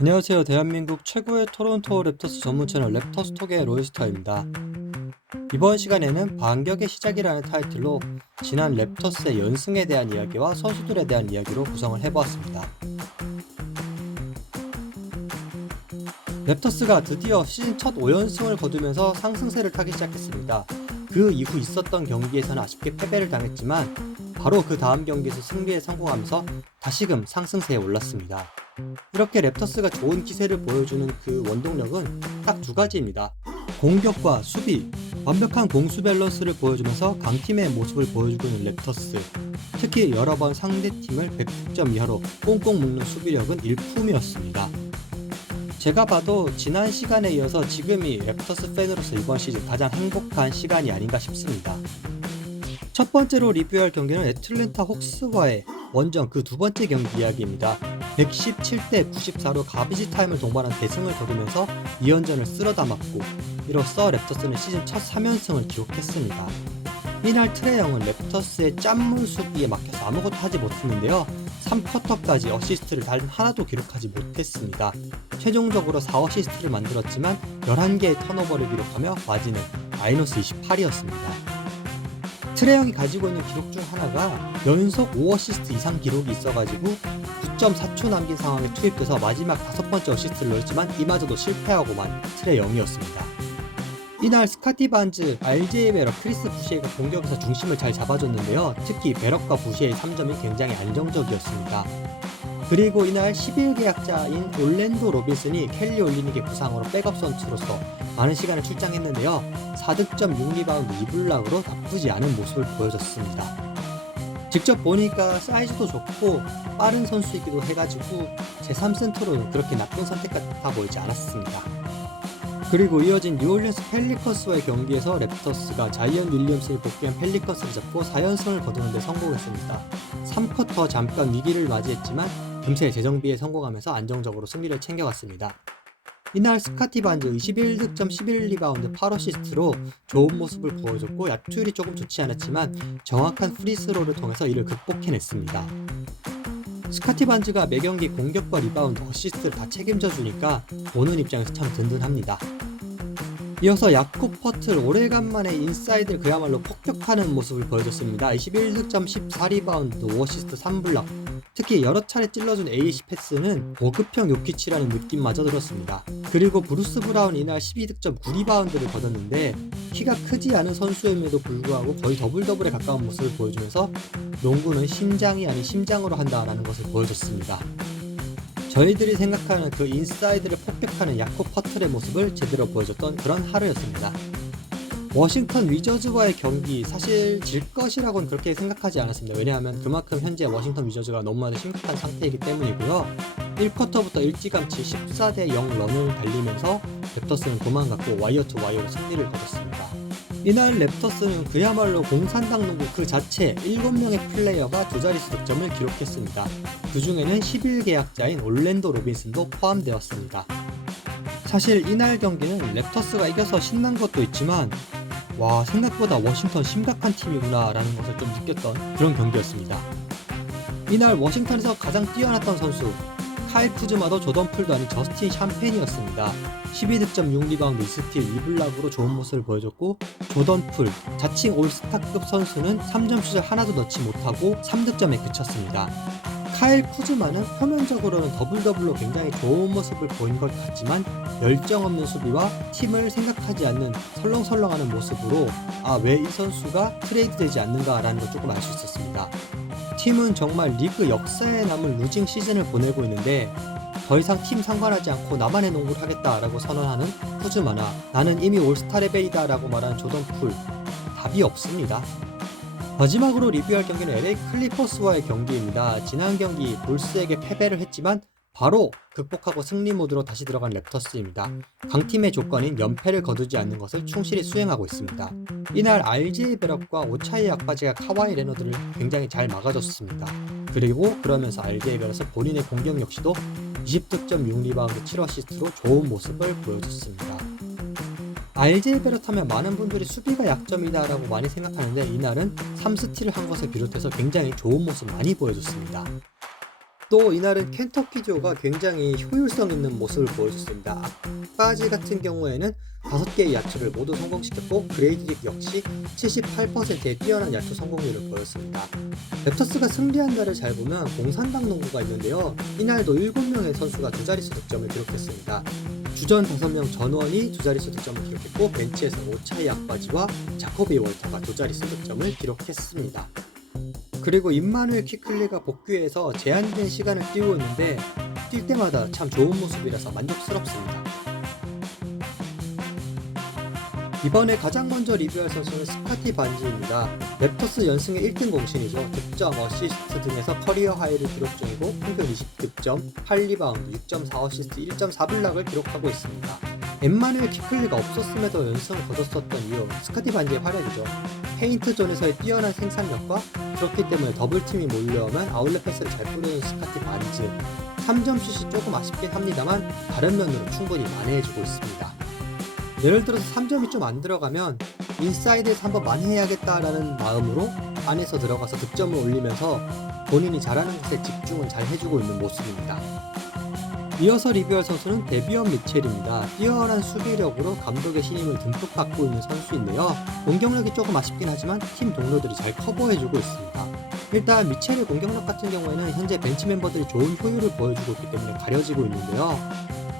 안녕하세요. 대한민국 최고의 토론토 랩터스 전문 채널 랩터스톡의 로이스터입니다. 이번 시간에는 반격의 시작이라는 타이틀로 지난 랩터스의 연승에 대한 이야기와 선수들에 대한 이야기로 구성을 해보았습니다. 랩터스가 드디어 시즌 첫 5연승을 거두면서 상승세를 타기 시작했습니다. 그 이후 있었던 경기에서는 아쉽게 패배를 당했지만 바로 그 다음 경기에서 승리에 성공하면서 다시금 상승세에 올랐습니다. 이렇게 랩터스가 좋은 기세를 보여주는 그 원동력은 딱 두 가지입니다. 공격과 수비, 완벽한 공수 밸런스를 보여주면서 강팀의 모습을 보여주고 있는 랩터스. 특히 여러 번 상대팀을 100득점 이하로 꽁꽁 묶는 수비력은 일품이었습니다. 제가 봐도 지난 시간에 이어서 지금이 랩터스 팬으로서 이번 시즌 가장 행복한 시간이 아닌가 싶습니다. 첫 번째로 리뷰할 경기는 애틀랜타 혹스와의 원정 그 두 번째 경기 이야기입니다. 117대 94로 가비지 타임을 동반한 대승을 거두면서 2연전을 쓸어 담았고 이로써 랩터스는 시즌 첫 3연승을 기록했습니다. 이날 트레이 영은 랩터스의 짠물 수비에 막혀서 아무것도 하지 못했는데요. 3쿼터까지 어시스트를 단 하나도 기록하지 못했습니다. 최종적으로 4어시스트를 만들었지만 11개의 턴오버를 기록하며 마진은 마이너스 28이었습니다. 트레이 영이 가지고 있는 기록 중 하나가 연속 5어시스트 이상 기록이 있어가지고 9.4초 남긴 상황에 투입돼서 마지막 5번째 어시스트를 넣었지만 이마저도 실패하고만 트레이 영이었습니다. 이날 스카티 반즈, RJ 베럭, 크리스 부시에가 공격에서 중심을 잘 잡아줬는데요. 특히 베럭과 부시의 3점이 굉장히 안정적이었습니다. 그리고 이날 10일 계약자인 올랜도 로빈슨이 켈리 올리닉의 부상으로 백업 선수로서 많은 시간을 출장했는데요. 4득점 6리바운드 2블락으로 나쁘지 않은 모습을 보여줬습니다. 직접 보니까 사이즈도 좋고 빠른 선수이기도 해가지고 제 3센터로는 그렇게 나쁜 선택 같아 보이지 않았습니다. 그리고 이어진 뉴올리언스 펠리컨스와의 경기에서 랩터스가 자이언 윌리엄슨이 복귀한 펠리컨스를 잡고 4연승을 거두는 데 성공했습니다. 3쿼터 잠깐 위기를 맞이했지만 금세 재정비에 성공하면서 안정적으로 승리를 챙겨갔습니다. 이날 스카티 반즈 21득점 11리바운드 8어시스트로 좋은 모습을 보여줬고 야투율이 조금 좋지 않았지만 정확한 프리스로를 통해서 이를 극복해냈습니다. 스카티 반즈가 매경기 공격과 리바운드, 어시스트를 다 책임져 주니까 보는 입장에서 참 든든합니다. 이어서 야콥 퍼틀 오래간만에 인사이드를 그야말로 폭격하는 모습을 보여줬습니다. 21득점 14리바운드 5어시스트 3블락, 특히 여러 차례 찔러준 AAC 패스는 고급형 요키치라는 느낌마저 들었습니다. 그리고 브루스 브라운 이날 12득점 9리바운드를 거뒀는데 키가 크지 않은 선수임에도 불구하고 거의 더블더블에 가까운 모습을 보여주면서 농구는 신장이 아닌 심장으로 한다라는 것을 보여줬습니다. 저희들이 생각하는 그 인사이드를 폭격하는 야콥 퍼틀의 모습을 제대로 보여줬던 그런 하루였습니다. 워싱턴 위저즈와의 경기 사실 질 것이라고는 그렇게 생각하지 않았습니다. 왜냐하면 그만큼 현재 워싱턴 위저즈가 너무나도 심각한 상태이기 때문이고요. 1쿼터부터 일찌감치 14대 0 런을 달리면서 랩터스는 도망갔고 와이어 투 와이어로 승리를 거뒀습니다. 이날 랩터스는 그야말로 공산당 농구 그 자체 7명의 플레이어가 두 자릿수 득점을 기록했습니다. 그 중에는 10일 계약자인 올랜도 로빈슨도 포함되었습니다. 사실 이날 경기는 랩터스가 이겨서 신난 것도 있지만 와, 생각보다 워싱턴 심각한 팀이구나 라는 것을 좀 느꼈던 그런 경기였습니다. 이날 워싱턴에서 가장 뛰어났던 선수 카일 쿠즈마도 조던 풀도 아닌 저스틴 샴페인이었습니다. 12득점 6리바운드 2스틸 2블락으로 좋은 모습을 보여줬고 조던 풀, 자칭 올스타급 선수는 3점슛을 하나도 넣지 못하고 3득점에 그쳤습니다. 카일 쿠즈마는 표면적으로는 더블더블로 굉장히 좋은 모습을 보인 것 같지만 열정 없는 수비와 팀을 생각하지 않는 설렁설렁하는 모습으로 왜 이 선수가 트레이드 되지 않는가 라는 걸 조금 알 수 있었습니다. 팀은 정말 리그 역사에 남을 루징 시즌을 보내고 있는데 더 이상 팀 상관하지 않고 나만의 농구를 하겠다라고 선언하는 쿠즈마나 나는 이미 올스타 레벨이다 라고 말하는 조던 풀, 답이 없습니다. 마지막으로 리뷰할 경기는 LA 클리퍼스와의 경기입니다. 지난 경기 볼스에게 패배를 했지만 바로 극복하고 승리 모드로 다시 들어간 랩터스입니다. 강팀의 조건인 연패를 거두지 않는 것을 충실히 수행하고 있습니다. 이날 RJ 베럭과 오차이 아카지가 카와이 레너드를 굉장히 잘 막아줬습니다. 그리고 그러면서 RJ 베럭은 본인의 공격 역시도 20득점 6리바운드 7어시스트로 좋은 모습을 보여줬습니다. RJ 베럿 하면 많은 분들이 수비가 약점이다 라고 많이 생각하는데 이날은 3스틸을 한 것을 비롯해서 굉장히 좋은 모습 많이 보여줬습니다. 또 이날은 켄터키조가 굉장히 효율성 있는 모습을 보여줬습니다. 앞바지 같은 경우에는 5개의 야투를 모두 성공시켰고 그레이드릭 역시 78%의 뛰어난 야투 성공률을 보였습니다. 랩터스가 승리한 날을 잘 보면 공산당 농구가 있는데요. 이날도 7명의 선수가 두 자릿수 득점을 기록했습니다. 주전 5명 전원이 두 자릿수 득점을 기록했고 벤치에서 오차이 악바지와 자코비 월터가 두 자릿수 득점을 기록했습니다. 그리고 임마누엘 퀴클리가 복귀해서 제한된 시간을 뛰고 있는데 뛸 때마다 참 좋은 모습이라서 만족스럽습니다. 이번에 가장 먼저 리뷰할 선수는 스카티 반지입니다. 랩터스 연승의 1등 공신이죠. 득점, 어시스트 등에서 커리어 하이를 기록 중이고 평균 20득점, 8리바운드, 6.4어시스트, 1.4블락을 기록하고 있습니다. 엠마누엘 퀴클리가 없었음에도 연승을 거뒀었던 이유, 스카티 반지의 활약이죠. 페인트 존에서의 뛰어난 생산력과 그렇기 때문에 더블팀이 몰려오면 아웃렛 패스를 잘 뿌리는 스카티 반지. 3점 슛이 조금 아쉽긴 합니다만 다른 면으로 충분히 만회해주고 있습니다. 예를 들어서 3점이 좀 안 들어가면 인사이드에서 한번 만회해야겠다라는 마음으로 안에서 들어가서 득점을 올리면서 본인이 잘하는 것에 집중을 잘 해주고 있는 모습입니다. 이어서 리뷰할 선수는 데비언 미첼입니다. 뛰어난 수비력으로 감독의 신임을 듬뿍 받고 있는 선수인데요. 공격력이 조금 아쉽긴 하지만 팀 동료들이 잘 커버해주고 있습니다. 일단 미첼의 공격력 같은 경우에는 현재 벤치 멤버들이 좋은 효율을 보여주고 있기 때문에 가려지고 있는데요.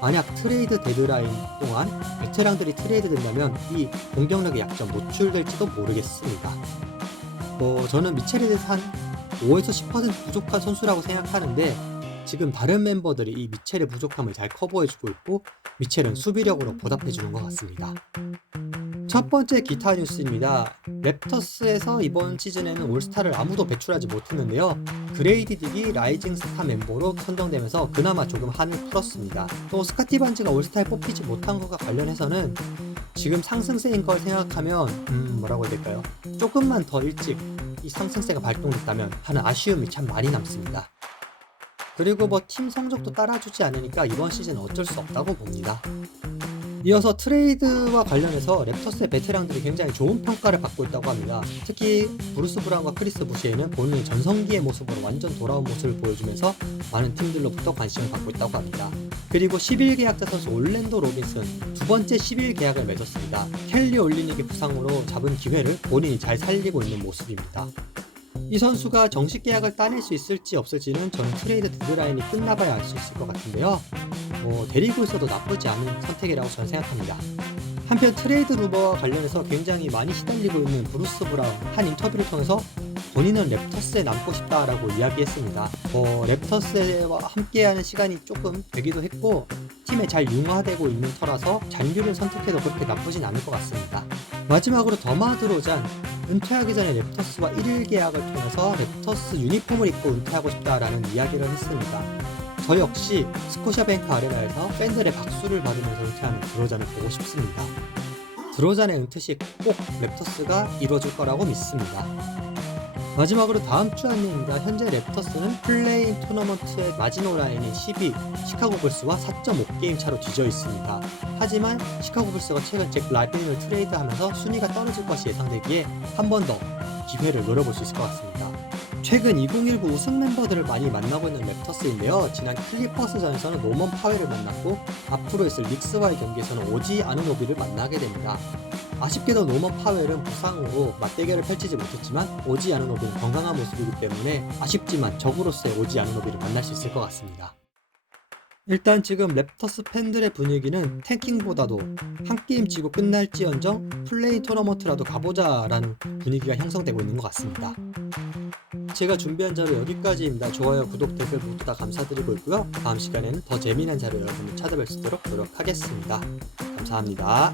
만약 트레이드 데드라인 동안 베테랑들이 트레이드 된다면 이 공격력의 약점 노출될지도 모르겠습니다. 저는 미첼에 대해서 한 5에서 10% 부족한 선수라고 생각하는데 지금 다른 멤버들이 이 미첼의 부족함을 잘 커버해주고 있고 미첼은 수비력으로 보답해주는 것 같습니다. 첫 번째 기타 뉴스입니다. 랩터스에서 이번 시즌에는 올스타를 아무도 배출하지 못했는데요. 그레이디 딕이 라이징 스타 멤버로 선정되면서 그나마 조금 한을 풀었습니다. 또 스카티 반지가 올스타에 뽑히지 못한 것과 관련해서는 지금 상승세인 걸 생각하면 뭐라고 해야 될까요? 조금만 더 일찍 이 상승세가 발동됐다면 하는 아쉬움이 참 많이 남습니다. 그리고 팀 성적도 따라주지 않으니까 이번 시즌은 어쩔 수 없다고 봅니다. 이어서 트레이드와 관련해서 랩터스의 베테랑들이 굉장히 좋은 평가를 받고 있다고 합니다. 특히 브루스 브라운과 크리스 부시에는 본인의 전성기의 모습으로 완전 돌아온 모습을 보여주면서 많은 팀들로부터 관심을 받고 있다고 합니다. 그리고 11계약자 선수 올랜도 로빈슨 두 번째 11계약을 맺었습니다. 켈리 올리닉의 부상으로 잡은 기회를 본인이 잘 살리고 있는 모습입니다. 이 선수가 정식 계약을 따낼 수 있을지 없을지는 저는 트레이드 데드라인이 끝나봐야 알 수 있을 것 같은데요. 데리고 있어도 나쁘지 않은 선택이라고 저는 생각합니다. 한편 트레이드 루머와 관련해서 굉장히 많이 시달리고 있는 브루스 브라운 한 인터뷰를 통해서 본인은 랩터스에 남고 싶다라고 이야기했습니다. 랩터스와 함께하는 시간이 조금 되기도 했고 팀에 잘 융화되고 있는 터라서 잔류를 선택해도 그렇게 나쁘진 않을 것 같습니다. 마지막으로 더마 드로잔 은퇴하기 전에 랩터스와 1일 계약을 통해서 랩터스 유니폼을 입고 은퇴하고 싶다라는 이야기를 했습니다. 저 역시 스코샤뱅크 아레나에서 팬들의 박수를 받으면서 은퇴하는 드로잔을 보고 싶습니다. 드로잔의 은퇴식 꼭 랩터스가 이루어질 거라고 믿습니다. 마지막으로 다음 주 안내입니다. 현재 랩터스는 플레이인 토너먼트의 마지노 라인인 10위 시카고 불스와 4.5게임 차로 뒤져 있습니다. 하지만 시카고 불스가 최근 잭 라빈을 트레이드하면서 순위가 떨어질 것이 예상되기에 한 번 더 기회를 노려볼 수 있을 것 같습니다. 최근 2019 우승 멤버들을 많이 만나고 있는 랩터스인데요. 지난 클리퍼스전에서는 노먼 파웰을 만났고 앞으로 있을 닉스와의 경기에서는 오지 아누노비를 만나게 됩니다. 아쉽게도 노먼 파웰은 부상으로 맞대결을 펼치지 못했지만 오지 아누노비는 건강한 모습이기 때문에 아쉽지만 적으로서의 오지 아누노비를 만날 수 있을 것 같습니다. 일단 지금 랩터스 팬들의 분위기는 탱킹보다도 한 게임 지고 끝날지언정 플레이 토너먼트라도 가보자 라는 분위기가 형성되고 있는 것 같습니다. 제가 준비한 자료 여기까지입니다. 좋아요, 구독, 댓글 모두 다 감사드리고 있고요. 다음 시간에는 더 재미난 자료 여러분을 찾아뵐 수 있도록 노력하겠습니다. 감사합니다.